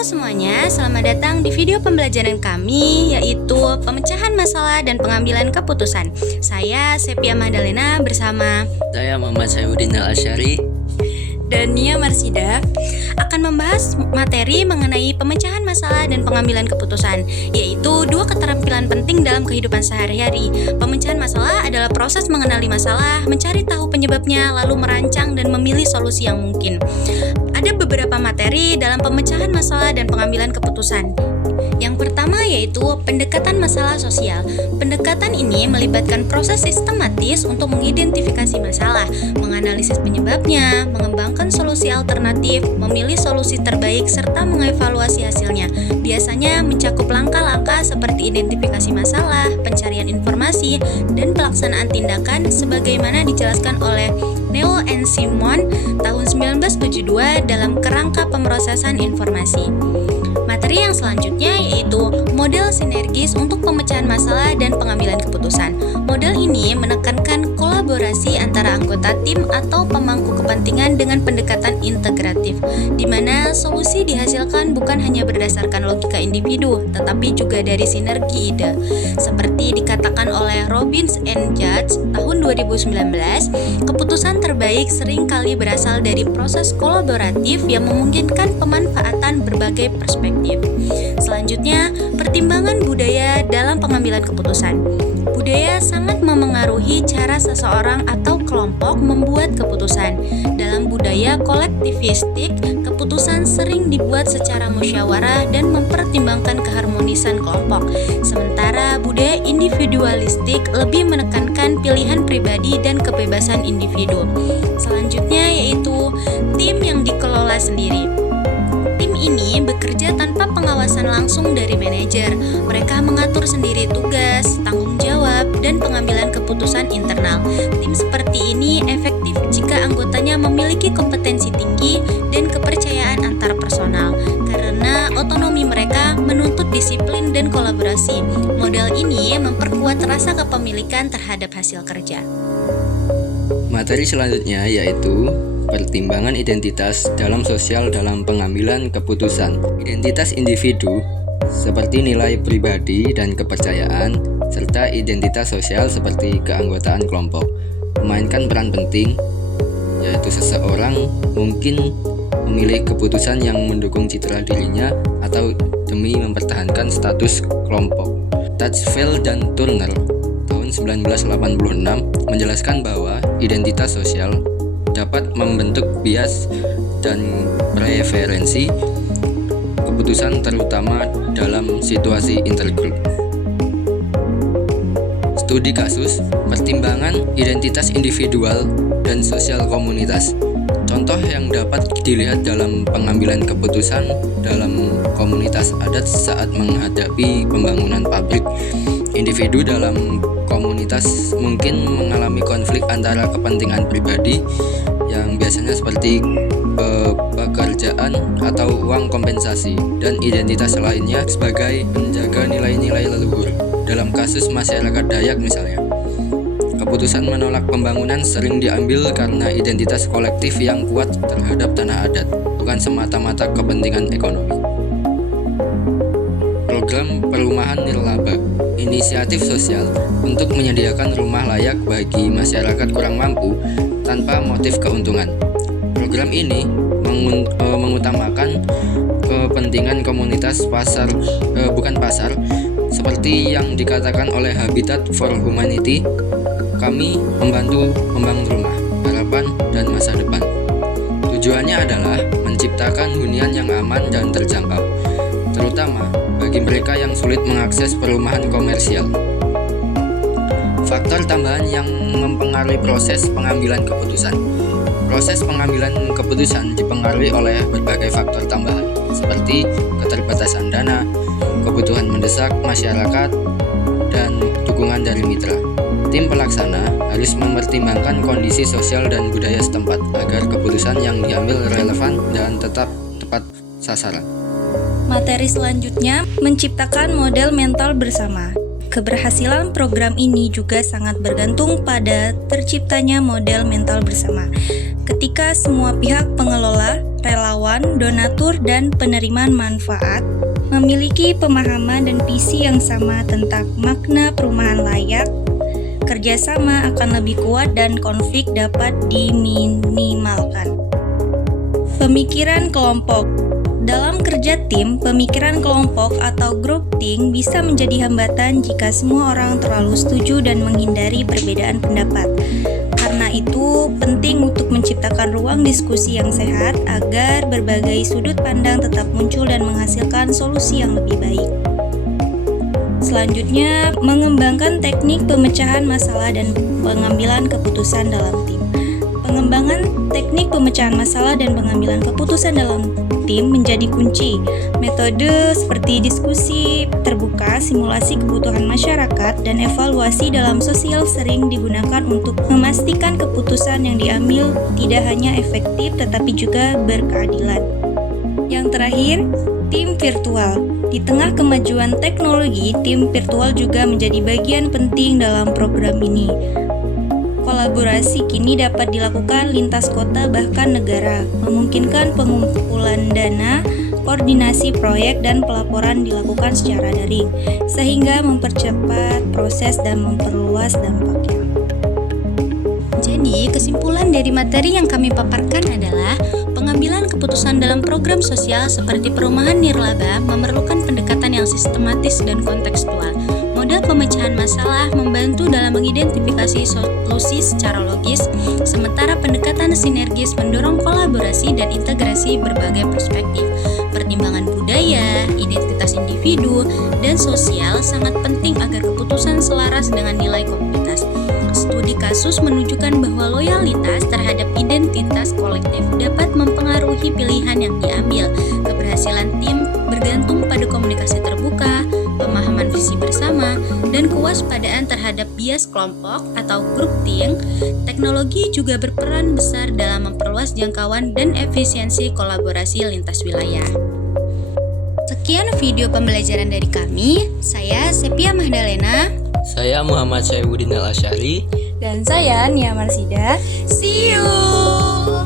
Halo semuanya, selamat datang di video pembelajaran kami, yaitu pemecahan masalah dan pengambilan keputusan. Saya Sepia Madalena bersama Saya Muhammad Sayudin Al-Asyari dan Nia Marsida akan membahas materi mengenai pemecahan masalah dan pengambilan keputusan, yaitu dua keterampilan penting dalam kehidupan sehari-hari. Pemecahan masalah adalah proses mengenali masalah, mencari tahu penyebabnya, lalu merancang dan memilih solusi yang mungkin. Ada beberapa materi dalam pemecahan masalah dan pengambilan keputusan. Yang pertama yaitu pendekatan masalah sosial. Pendekatan ini melibatkan proses sistematis untuk mengidentifikasi masalah, menganalisis penyebabnya, mengembangkan solusi alternatif, memilih solusi terbaik, serta mengevaluasi hasilnya. Biasanya mencakup langkah-langkah seperti identifikasi masalah, pencarian informasi, dan pelaksanaan tindakan sebagaimana dijelaskan oleh Newell and Simon tahun 1972 dalam kerangka pemrosesan informasi. Materi yang selanjutnya yaitu model sinergis untuk pemecahan masalah dan pengambilan keputusan. Model ini menekankan kolaborasi antara anggota tim atau pemangku kepentingan dengan pendekatan integratif, di mana solusi dihasilkan bukan hanya berdasarkan logika individu, tetapi juga dari sinergi ide. Seperti dikatakan oleh Robbins and Judge tahun 2019, keputusan terbaik seringkali berasal dari proses kolaboratif yang memungkinkan pemanfaatan berbagai perspektif. Selanjutnya, pertimbangan budaya dalam pengambilan keputusan. Budaya sangat memengaruhi cara seseorang atau kelompok membuat keputusan. Dalam budaya kolektivistik, keputusan sering dibuat secara musyawarah dan mempertimbangkan keharmonisan kelompok. Sementara budaya individualistik lebih menekankan pilihan pribadi dan kebebasan individu. Selanjutnya yaitu tim yang dikelola sendiri. Tim ini bekerja tanpa pengawasan langsung dari manajer. Mereka mengatur sendiri tugas, tanggung jawab, dan pengambilan keputusan internal. Tim seperti ini efektif jika anggotanya memiliki kompetensi tinggi dan kepercayaan antar personal, karena otonomi mereka menuntut disiplin dan kolaborasi. Model ini memperkuat rasa kepemilikan terhadap hasil kerja. Materi selanjutnya yaitu pertimbangan identitas dalam sosial dalam pengambilan keputusan. Identitas individu seperti nilai pribadi dan kepercayaan, serta identitas sosial seperti keanggotaan kelompok memainkan peran penting, yaitu seseorang mungkin memilih keputusan yang mendukung citra dirinya atau demi mempertahankan status kelompok. Tajfel dan Turner tahun 1986 menjelaskan bahwa identitas sosial dapat membentuk bias dan preferensi keputusan terutama dalam situasi intergroup. Studi kasus, pertimbangan identitas individual dan sosial komunitas. Contoh yang dapat dilihat dalam pengambilan keputusan dalam komunitas adat saat menghadapi pembangunan pabrik. Individu dalam komunitas mungkin mengalami konflik antara kepentingan pribadi yang biasanya seperti pekerjaan atau uang kompensasi dan identitas lainnya sebagai menjaga nilai-nilai leluhur. Dalam kasus masyarakat Dayak misalnya, keputusan menolak pembangunan sering diambil karena identitas kolektif yang kuat terhadap tanah adat, bukan semata-mata kepentingan ekonomi. Program perumahan nirlaba, inisiatif sosial untuk menyediakan rumah layak bagi masyarakat kurang mampu tanpa motif keuntungan. Program ini mengutamakan kepentingan komunitas bukan pasar, seperti yang dikatakan oleh Habitat for Humanity. Kami membantu membangun rumah, harapan, dan masa depan. Tujuannya adalah menciptakan hunian yang aman dan terjangkau, terutama bagi mereka yang sulit mengakses perumahan komersial. Faktor tambahan yang mempengaruhi proses pengambilan keputusan. Proses pengambilan keputusan dipengaruhi oleh berbagai faktor tambahan, seperti keterbatasan dana, kebutuhan mendesak masyarakat, dan dukungan dari mitra. Tim pelaksana harus mempertimbangkan kondisi sosial dan budaya setempat agar keputusan yang diambil relevan dan tetap tepat sasaran. Materi selanjutnya menciptakan model mental bersama. Keberhasilan program ini juga sangat bergantung pada terciptanya model mental bersama. Ketika semua pihak pengelola, relawan, donatur, dan penerimaan manfaat memiliki pemahaman dan visi yang sama tentang makna perumahan layak, kerjasama akan lebih kuat dan konflik dapat diminimalkan. Pemikiran kelompok. Dalam kerja tim, pemikiran kelompok atau groupthink bisa menjadi hambatan jika semua orang terlalu setuju dan menghindari perbedaan pendapat. Karena itu, penting untuk menciptakan ruang diskusi yang sehat agar berbagai sudut pandang tetap muncul dan menghasilkan solusi yang lebih baik. Selanjutnya, mengembangkan teknik pemecahan masalah dan pengambilan keputusan dalam tim. Pengembangan teknik pemecahan masalah dan pengambilan keputusan dalam tim menjadi kunci. Metode seperti diskusi terbuka, simulasi kebutuhan masyarakat, dan evaluasi dalam sosial sering digunakan untuk memastikan keputusan yang diambil tidak hanya efektif tetapi juga berkeadilan. Yang terakhir, tim virtual. Di tengah kemajuan teknologi, tim virtual juga menjadi bagian penting dalam program ini. Kolaborasi kini dapat dilakukan lintas kota bahkan negara, memungkinkan pengumpulan dana, koordinasi proyek, dan pelaporan dilakukan secara daring, sehingga mempercepat proses dan memperluas dampaknya. Jadi, kesimpulan dari materi yang kami paparkan adalah pengambilan keputusan dalam program sosial seperti perumahan nirlaba memerlukan pendekatan yang sistematis dan kontekstual. Model pemecahan masalah membantu dalam mengidentifikasi solusi secara logis, sementara pendekatan sinergis mendorong kolaborasi dan integrasi berbagai perspektif. Pertimbangan budaya, identitas individu, dan sosial sangat penting agar keputusan selaras dengan nilai komunitas. Studi kasus menunjukkan bahwa loyalitas terhadap identitas kolektif dapat mempengaruhi pilihan yang diambil. Keberhasilan tim bergantung pada komunikasi terbuka, pemahaman visi bersama, dan kewaspadaan terhadap bias kelompok atau groupthink. Teknologi juga berperan besar dalam memperluas jangkauan dan efisiensi kolaborasi lintas wilayah. Sekian video pembelajaran dari kami. Saya Sepia Mahdalena. Saya Muhammad Syaifuddin Al-Asyari. Dan saya Nia Marsida. See you!